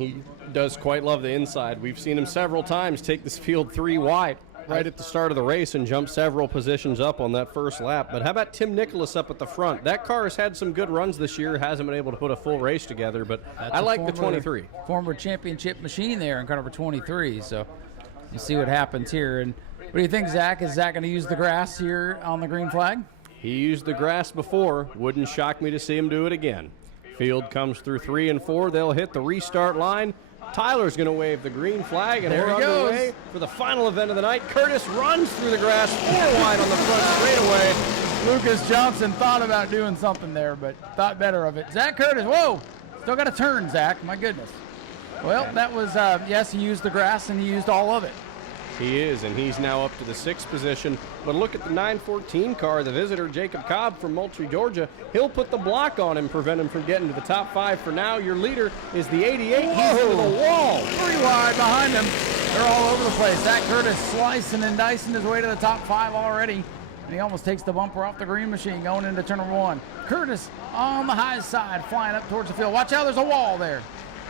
He does quite love the inside. We've seen him several times take this field 3 wide right at the start of the race and jump several positions up on that first lap. But how about Tim Nicholas up at the front? That car has had some good runs this year, hasn't been able to put a full race together, but I like the 23. Former championship machine there in car number 23, so you see what happens here. And what do you think, Zach? Is Zach going to use the grass here on the green flag? He used the grass before. Wouldn't shock me to see him do it again. Field comes through 3 and 4. They'll hit the restart line. Tyler's going to wave the green flag, and we're underway for the final event of the night. Curtis runs through the grass 4 wide on the front straightaway. Lucas Johnson thought about doing something there, but thought better of it. Zack Curtis, whoa, still got a turn, Zach, my goodness. Well, that was, yes, he used the grass, and he used all of it. He is, and he's now up to the 6th position. But look at the 914 car, the visitor, Jacob Cobb from Moultrie, Georgia. He'll put the block on him, prevent him from getting to the top 5 for now. Your leader is the 88. Whoa. He's into the wall. 3 wide behind him. They're all over the place. Zack Curtis slicing and dicing his way to the top 5 already. And he almost takes the bumper off the green machine going into turn number 1. Curtis on the high side, flying up towards the field. Watch out, there's a wall there.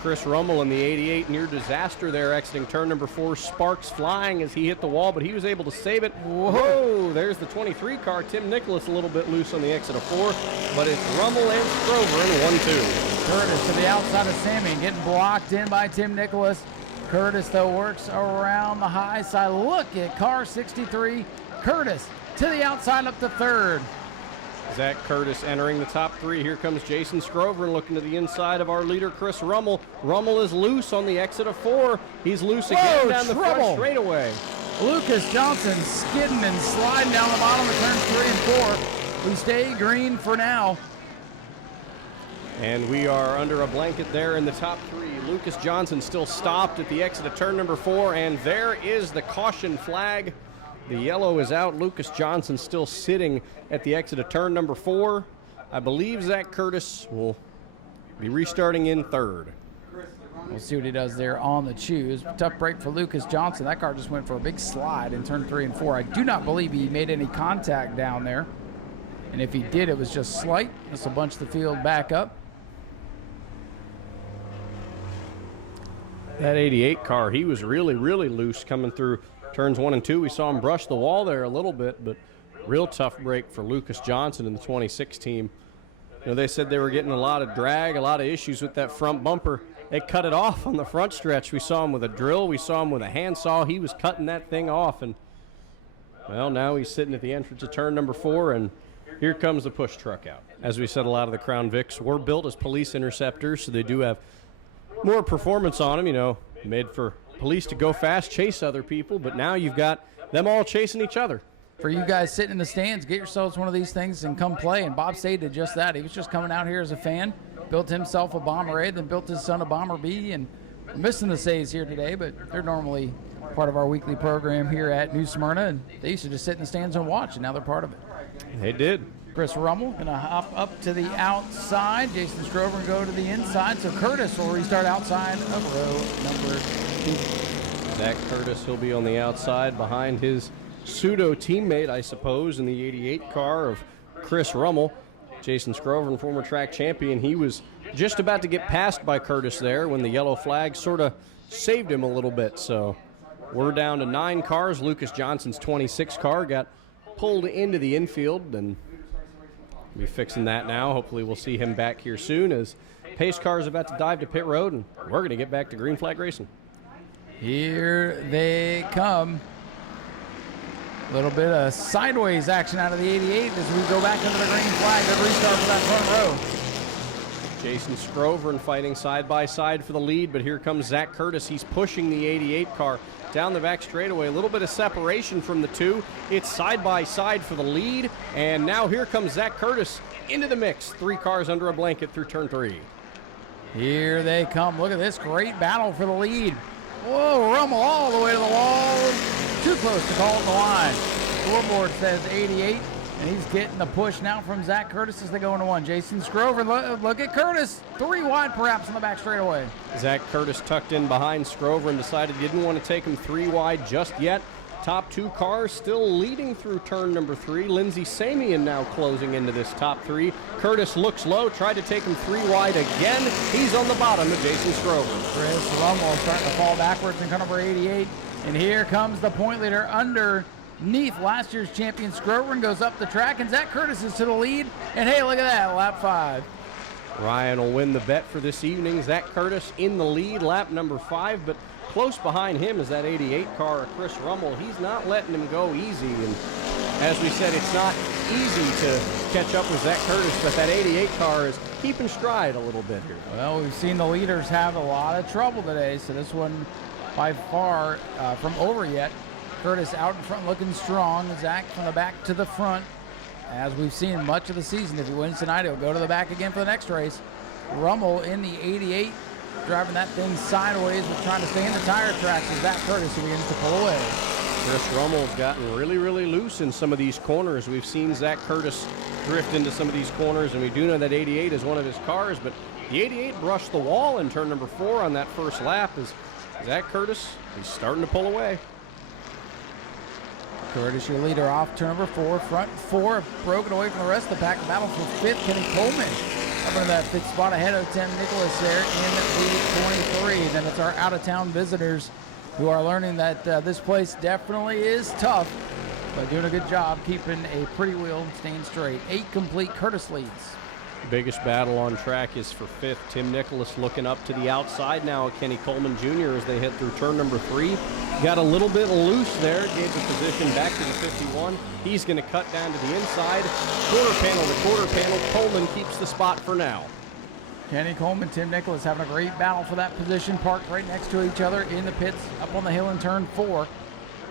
Chris Rummel in the 88, near disaster there, exiting turn number 4. Sparks flying as he hit the wall, but he was able to save it. Whoa, there's the 23 car. Tim Nicholas a little bit loose on the exit of 4, but it's Rummel and Strover in 1-2. Curtis to the outside of Sammy, getting blocked in by Tim Nicholas. Curtis, though, works around the high side. Look at car 63. Curtis to the outside up to 3rd. Zack Curtis entering the top 3. Here comes Jason Scrover looking to the inside of our leader, Chris Rummel. Rummel is loose on the exit of 4. He's loose again down the front straightaway. Lucas Johnson skidding and sliding down the bottom of turns 3 and 4. We stay green for now. And we are under a blanket there in the top 3. Lucas Johnson still stopped at the exit of turn number 4, and there is the caution flag. The yellow is out. Lucas Johnson still sitting at the exit of turn number 4. I believe Zack Curtis will be restarting in 3rd. We'll see what he does there on the choose. Tough break for Lucas Johnson. That car just went for a big slide in turn 3 and 4. I do not believe he made any contact down there. And if he did, it was just slight. This will bunch the field back up. That 88 car, he was really, really loose coming through turns 1 and 2. We saw him brush the wall there a little bit, but real tough break for Lucas Johnson in the 26 team. You know, they said they were getting a lot of drag, a lot of issues with that front bumper. They cut it off on the front stretch. We saw him with a drill. We saw him with a handsaw. He was cutting that thing off, and, well, now he's sitting at the entrance of turn number 4, and here comes the push truck out. As we said, a lot of the Crown Vics were built as police interceptors, so they do have more performance on them, you know, made for police to go fast, chase other people, but now you've got them all chasing each other. For you guys sitting in the stands, get yourselves one of these things and come play. And Bob Stade did just that. He was just coming out here as a fan, built himself a Bomber A, then built his son a Bomber B. And we're missing the Says here today, but they're normally part of our weekly program here at New Smyrna. And they used to just sit in the stands and watch, and now they're part of it. They did. Chris Rummel going to hop up to the outside. Jason Strover and go to the inside. So Curtis will restart outside of row number 2. Zack Curtis, he'll be on the outside behind his pseudo teammate, I suppose, in the 88 car of Chris Rummel. Jason Scrover, former track champion, he was just about to get passed by Curtis there when the yellow flag sort of saved him a little bit. So we're down to 9 cars. Lucas Johnson's 26 car got pulled into the infield, and we'll be fixing that now. Hopefully we'll see him back here soon as pace car is about to dive to pit road, and we're going to get back to green flag racing. Here they come. A little bit of sideways action out of the 88 as we go back into the green flag. Good restart for that front row. Jason Scrover fighting side by side for the lead, but here comes Zack Curtis. He's pushing the 88 car down the back straightaway. A little bit of separation from the 2. It's side by side for the lead, and now here comes Zack Curtis into the mix. 3 cars under a blanket through turn 3. Here they come. Look at this great battle for the lead. Whoa, Rummel all the way to the wall. Too close to call it the line. Scoreboard says 88, and he's getting the push now from Zack Curtis as they go into 1. Jason Scrover, look at Curtis. 3 wide perhaps on the back straightaway. Zack Curtis tucked in behind Scrover and decided he didn't want to take him 3 wide just yet. Top two cars still leading through turn number 3. Lindsey Samian now closing into this top 3. Curtis looks low, tried to take him 3 wide again. He's on the bottom of Jason Scrover. Chris Rummel starting to fall backwards in car number 88. And here comes the point leader underneath last year's champion Scrover and goes up the track. And Zack Curtis is to the lead. And hey, look at that, lap 5. Ryan will win the bet for this evening. Zack Curtis in the lead, lap number 5, but close behind him is that 88 car, Chris Rummel. He's not letting him go easy, and as we said, it's not easy to catch up with Zack Curtis, but that 88 car is keeping stride a little bit here. Well, we've seen the leaders have a lot of trouble today, so this one by far from over yet. Curtis out in front looking strong. Zack from the back to the front. As we've seen much of the season, if he wins tonight, he'll go to the back again for the next race. Rummel in the 88, driving that thing sideways, but trying to stay in the tire tracks as Zack Curtis begins to pull away. Chris Rummel's gotten really, really loose in some of these corners. We've seen Zack Curtis drift into some of these corners, and we do know that 88 is one of his cars, but the 88 brushed the wall in turn number 4 on that first lap as Zack Curtis is starting to pull away. Curtis, your leader off turn number 4. Front 4 broken away from the rest of the pack. The battle for 5th. Kenny Coleman up into that 5th spot ahead of Tim Nicholas there in the 23. Then it's our out-of-town visitors who are learning that this place definitely is tough, but doing a good job keeping a pretty wheel and staying straight. 8 complete. Curtis leads. Biggest battle on track is for 5th. Tim Nicholas looking up to the outside now at Kenny Coleman Jr. as they head through turn number 3. Got a little bit loose there, gave the position back to the 51. He's going to cut down to the inside. Quarter panel to quarter panel. Coleman keeps the spot for now. Kenny Coleman, Tim Nicholas having a great battle for that position, parked right next to each other in the pits up on the hill in turn 4.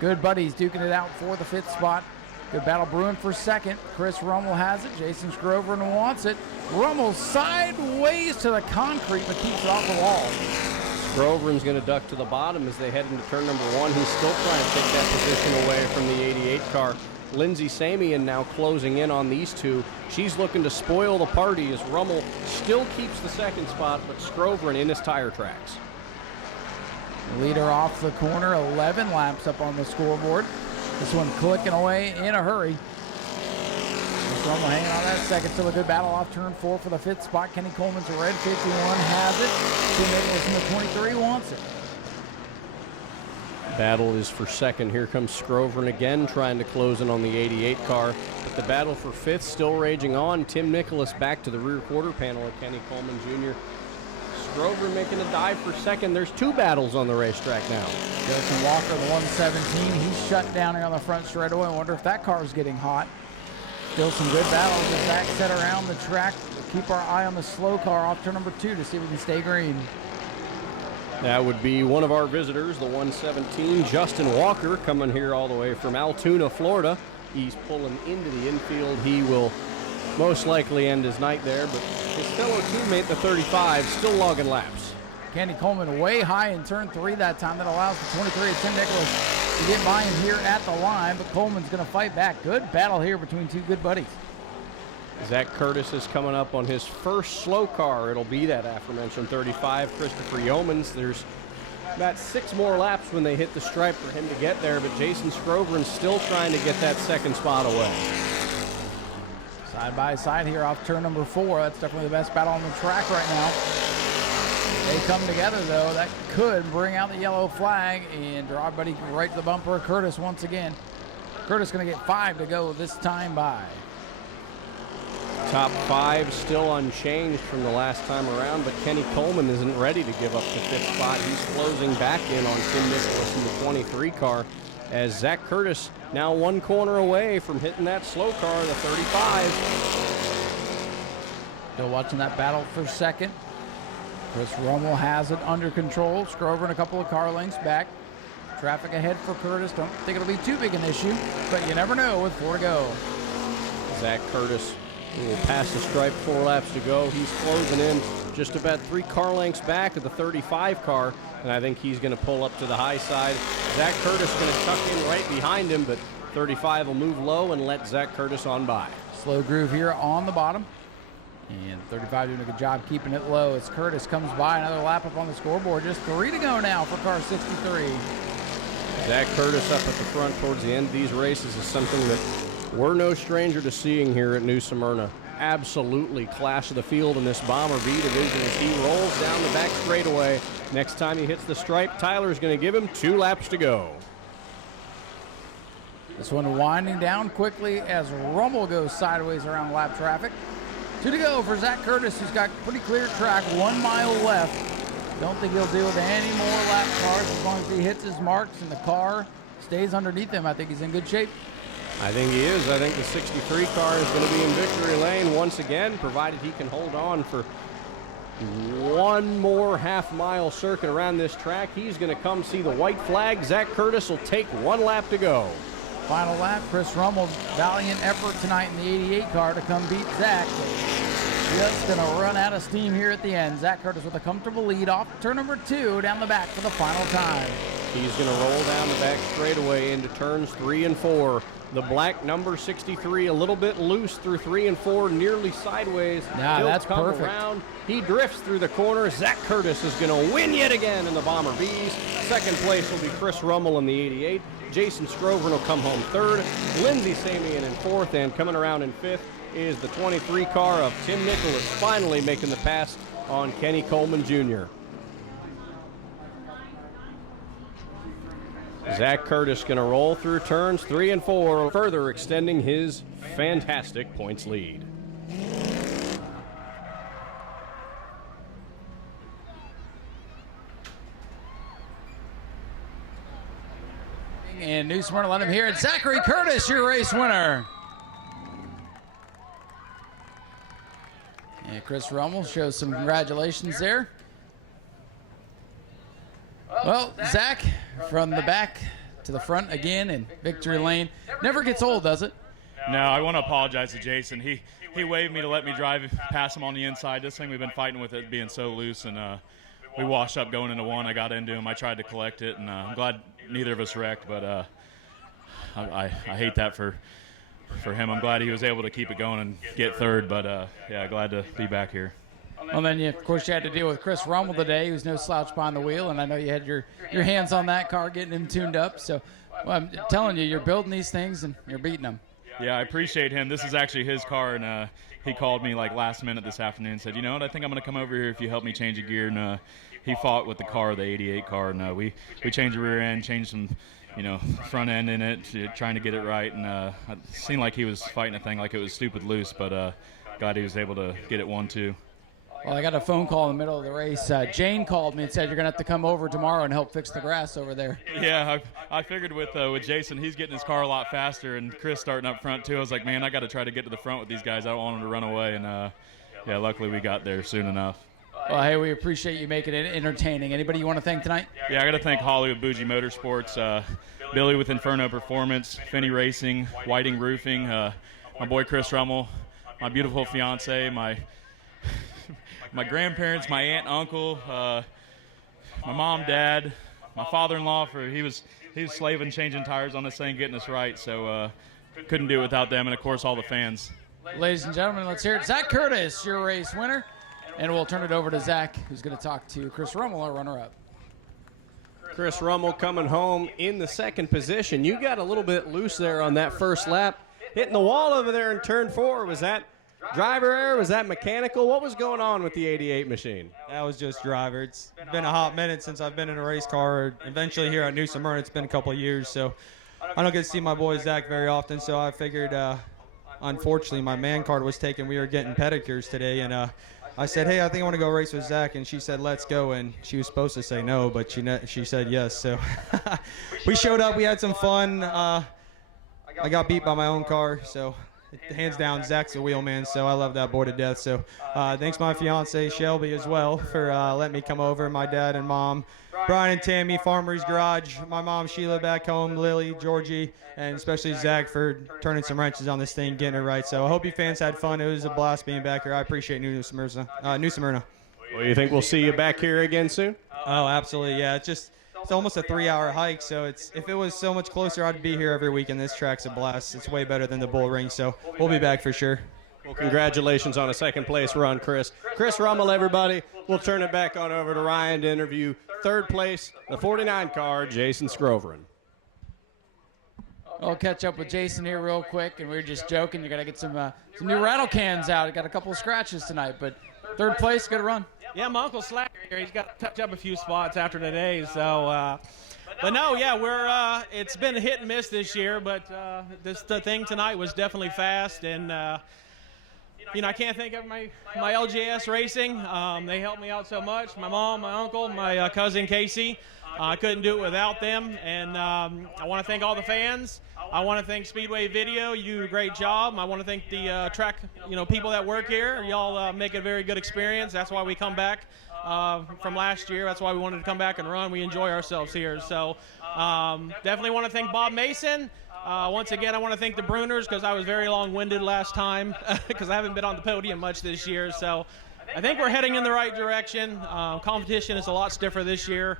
Good buddies duking it out for the 5th spot. Good battle brewing for 2nd. Chris Rummel has it. Jason Scrover wants it. Rummel sideways to the concrete, but keeps it off the wall. Groveran's going to duck to the bottom as they head into turn number 1. He's still trying to take that position away from the 88 car. Lindsey Samian now closing in on these two. She's looking to spoil the party as Rummel still keeps the 2nd spot, but Scroveran in his tire tracks. Leader off the corner, 11 laps up on the scoreboard. This one clicking away in a hurry. Rummel hanging on that 2nd. Still a good battle off turn 4 for the 5th spot. Kenny Coleman's a red 51 has it. Tim Nicholas in the 23 wants it. Battle is for 2nd. Here comes Scroveran again, trying to close in on the 88 car. But the battle for 5th still raging on. Tim Nicholas back to the rear quarter panel at Kenny Coleman Jr. Scrover making a dive for 2nd. There's 2 battles on the racetrack now. Justin Walker, the 117. He's shut down here on the front straightaway. I wonder if that car is getting hot. Still some good battles as Zack set around the track. Keep our eye on the slow car off turn number 2 to see if we can stay green. That would be one of our visitors, the 117, Justin Walker, coming here all the way from Altoona, Florida. He's pulling into the infield. He will most likely end his night there, but his fellow teammate, the 35, still logging laps. Kenny Coleman way high in turn 3 that time. That allows the 23 of Tim Nicholas to get by him here at the line, but Coleman's going to fight back. Good battle here between 2 good buddies. Zack Curtis is coming up on his first slow car. It'll be that aforementioned 35, Christopher Yeomans. There's about 6 more laps when they hit the stripe for him to get there, but Jason Scroveran's still trying to get that 2nd spot away. Side by side here off turn number 4. That's definitely the best battle on the track right now. They come together, though. That could bring out the yellow flag and draw everybody right to the bumper of Curtis once again. Curtis going to get 5 to go this time by. Top 5 still unchanged from the last time around, but Kenny Coleman isn't ready to give up the 5th spot. He's closing back in on Tim Nicholas in the 23 car as Zack Curtis now 1 corner away from hitting that slow car, the 35. Still watching that battle for 2nd. Chris Rummel has it under control. Scrover and a couple of car lengths back. Traffic ahead for Curtis. Don't think it'll be too big an issue, but you never know with 4 to go. Zack Curtis will pass the stripe, 4 laps to go. He's closing in just about 3 car lengths back of the 35 car, and I think he's going to pull up to the high side. Zack Curtis going to tuck in right behind him, but 35 will move low and let Zack Curtis on by. Slow groove here on the bottom. And 35 doing a good job keeping it low as Curtis comes by. Another lap up on the scoreboard. Just 3 to go now for car 63. Zack Curtis up at the front towards the end of these races is something that we're no stranger to seeing here at Nau Smyrna. Absolutely class of the field in this Bomber B division as he rolls down the back straightaway. Next time he hits the stripe, Tyler's going to give him 2 laps to go. This one winding down quickly as Rummel goes sideways around lap traffic. 2 to go for Zack Curtis, who's got pretty clear track, 1 mile left. Don't think he'll deal with any more lap cars as long as he hits his marks and the car stays underneath him. I think he's in good shape. I think he is. I think the 63 car is going to be in victory lane once again, provided he can hold on for 1 more half-mile circuit around this track. He's going to come see the white flag. Zack Curtis will take 1 lap to go. Final lap, Chris Rummel's valiant effort tonight in the 88 car to come beat Zack. Just going to run out of steam here at the end. Zack Curtis with a comfortable lead off turn number 2 down the back for the final time. He's going to roll down the back straightaway into turns 3 and 4. The black number 63 a little bit loose through 3 and 4, nearly sideways. Yeah, that's perfect. Around. He drifts through the corner. Zack Curtis is going to win yet again in the Bomber Bs. Second place will be Chris Rummel in the 88. Jason Scrovern will come home 3rd. Lindsey Samian in 4th, and coming around in 5th is the 23 car of Tim Nicholas, finally making the pass on Kenny Coleman Jr. Zack Curtis going to roll through turns 3 and 4, further extending his fantastic points lead. And Nau Smyrna, let him hear it. Zachary Curtis, your race winner. And Chris Rummel shows some congratulations there. Well, Zack, from the back to the front again in victory lane. Never gets old, does it? No, I want to apologize to Jason. He waved me to let me drive past him on the inside. This thing we've been fighting with it being so loose, and we washed up going into 1. I got into him. I tried to collect it, and I'm glad neither of us wrecked, but I hate that for him. I'm glad he was able to keep it going and get 3rd, but yeah, glad to be back here. Well, then, of course, you had to deal with Chris Rummel today, who's no slouch behind the wheel, and I know you had your hands on that car, getting him tuned up. So well, I'm telling you, you're building these things, and you're beating them. Yeah, I appreciate him. This is actually his car, and he called me like last minute this afternoon and said, you know what, I think I'm going to come over here if you help me change a gear. And he fought with the car, the 88 car, and we changed the rear end, changed some front end in it, trying to get it right. And it seemed like he was fighting a thing like it was stupid loose, but glad he was able to get it 1-2. Well, I got a phone call in the middle of the race. Jane called me and said you're going to have to come over tomorrow and help fix the grass over there. Yeah, I figured with Jason, he's getting his car a lot faster, and Chris starting up front too. I was like, man, I got to try to get to the front with these guys. I don't want them to run away, and yeah, luckily we got there soon enough. Well, hey, we appreciate you making it entertaining. Anybody you want to thank tonight? Yeah, I got to thank Holly with Bougie Motorsports, Billy with Inferno Performance, Finney Racing, Whiting Roofing, my boy Chris Rummel, my beautiful fiance, my grandparents, my aunt, uncle, my mom, dad, my father-in-law. He was slaving, changing tires on this thing, getting us right. So couldn't do it without them, and of course all the fans. Ladies and gentlemen, let's hear it. Zack Curtis, your race winner, and we'll turn it over to Zack, who's going to talk to Chris Rummel, our runner-up. Chris Rummel coming home in the 2nd position. You got a little bit loose there on that first lap, hitting the wall over there in turn 4. Was that driver error? Was that mechanical? What was going on with the 88 machine? That was just driver. It's been a hot minute since I've been in a race car. Eventually here at Nau Smyrna, it's been a couple of years, so I don't get to see my boy Zack very often, so I figured, unfortunately, my man card was taken. We were getting pedicures today, and I said, hey, I think I want to go race with Zack, and she said, let's go, and she was supposed to say no, but she said yes, so we showed up. We had some fun. I got beat by my own car, so hands down, Zack's a wheelman, so I love that boy to death. So thanks my fiance Shelby as well for letting me come over, my dad and mom, Brian and Tammy, Farmer's Garage, my mom Sheila back home, Lily, Georgie, and especially Zack for turning some wrenches on this thing, getting it right. So I hope you fans had fun. It was a blast being back here. I appreciate Nau Smyrna. Well, you think we'll see you back here again soon? Oh, absolutely, yeah. It's almost a 3-hour hike, so if it was so much closer, I'd be here every week, and this track's a blast. It's way better than the Bull Ring, so we'll be back for sure. Well, congratulations on a 2nd place run, Chris. Chris Rummel, everybody. We'll turn it back on over to Ryan to interview 3rd place, the 49 car, Jason Scrovern. I'll catch up with Jason here real quick, and we were just joking. You got to get some new rattle cans out. Got a couple of scratches tonight, but third place, good run. Yeah, my Uncle Slack here, he's got to touch up a few spots after today. So, but no, yeah, we're it's been a hit and miss this year, but the thing tonight was definitely fast, and you know, I can't think of my LJS Racing. They helped me out so much. My mom, my uncle, my cousin Casey. I couldn't do it without them, and I want to thank all the fans. I want to thank Speedway Video. You do a great job. I want to thank the track, people that work here. Y'all make it a very good experience. That's why we come back from last year. That's why we wanted to come back and run. We enjoy ourselves here. So definitely want to thank Bob Mason. Once again, I want to thank the Bruners because I was very long-winded last time because I haven't been on the podium much this year. So I think we're heading in the right direction. Competition is a lot stiffer this year.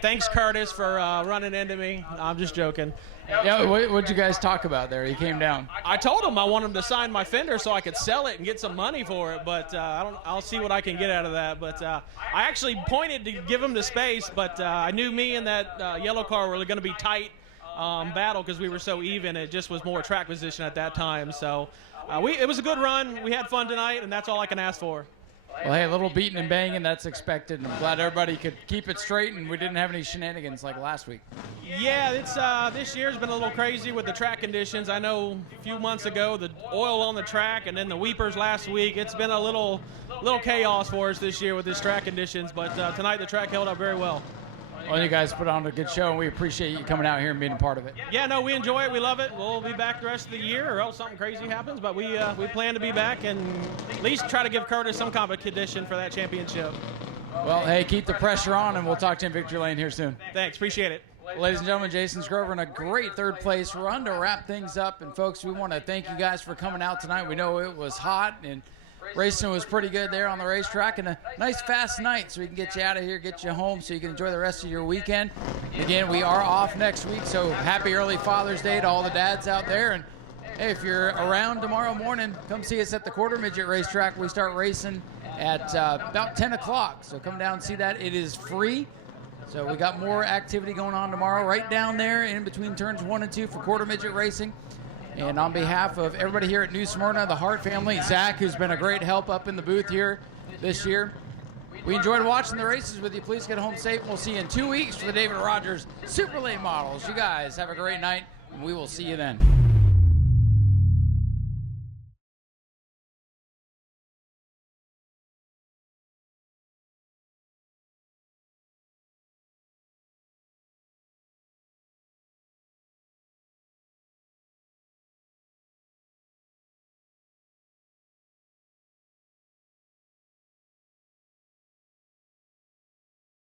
Thanks, Curtis, for running into me. I'm just joking. Yeah, what'd you guys talk about there? He came down. I told him I want him to sign my fender so I could sell it and get some money for it, but I'll see what I can get out of that. But I actually pointed to give him the space, but I knew me and that yellow car were going to be tight battle because we were so even. It just was more track position at that time. So it was a good run. We had fun tonight, and that's all I can ask for. Well, hey, a little beating and banging, that's expected. I'm glad everybody could keep it straight and we didn't have any shenanigans like last week. Yeah, it's this year's been a little crazy with the track conditions. I know a few months ago the oil on the track and then the weepers last week. It's been a little chaos for us this year with these track conditions, but tonight the track held up very well. Well, you guys put on a good show, and we appreciate you coming out here and being a part of it. Yeah, no, we enjoy it. We love it. We'll be back the rest of the year, or else something crazy happens. But we plan to be back and at least try to give Curtis some competition for that championship. Well, hey, keep the pressure on, and we'll talk to you in Victory Lane here soon. Thanks. Appreciate it. Ladies and gentlemen, Jason Scrover in a great third place run to wrap things up. And, folks, we want to thank you guys for coming out tonight. We know it was hot, and racing was pretty good there on the racetrack, and a nice fast night so we can get you out of here, get you home so you can enjoy the rest of your weekend. Again, we are off next week, so happy early Father's Day to all the dads out there. And hey, if you're around tomorrow morning, come see us at the quarter midget racetrack. We start racing at about 10 o'clock, so come down and see that. It is free. So we got more activity going on tomorrow right down there in between turns 1 and 2 for quarter midget racing. And on behalf of everybody here at New Smyrna, the Hart family, Zach, who's been a great help up in the booth here this year, we enjoyed watching the races with you. Please get home safe. We'll see you in 2 weeks for the David Rogers Super Late Models. You guys have a great night, and we will see you then.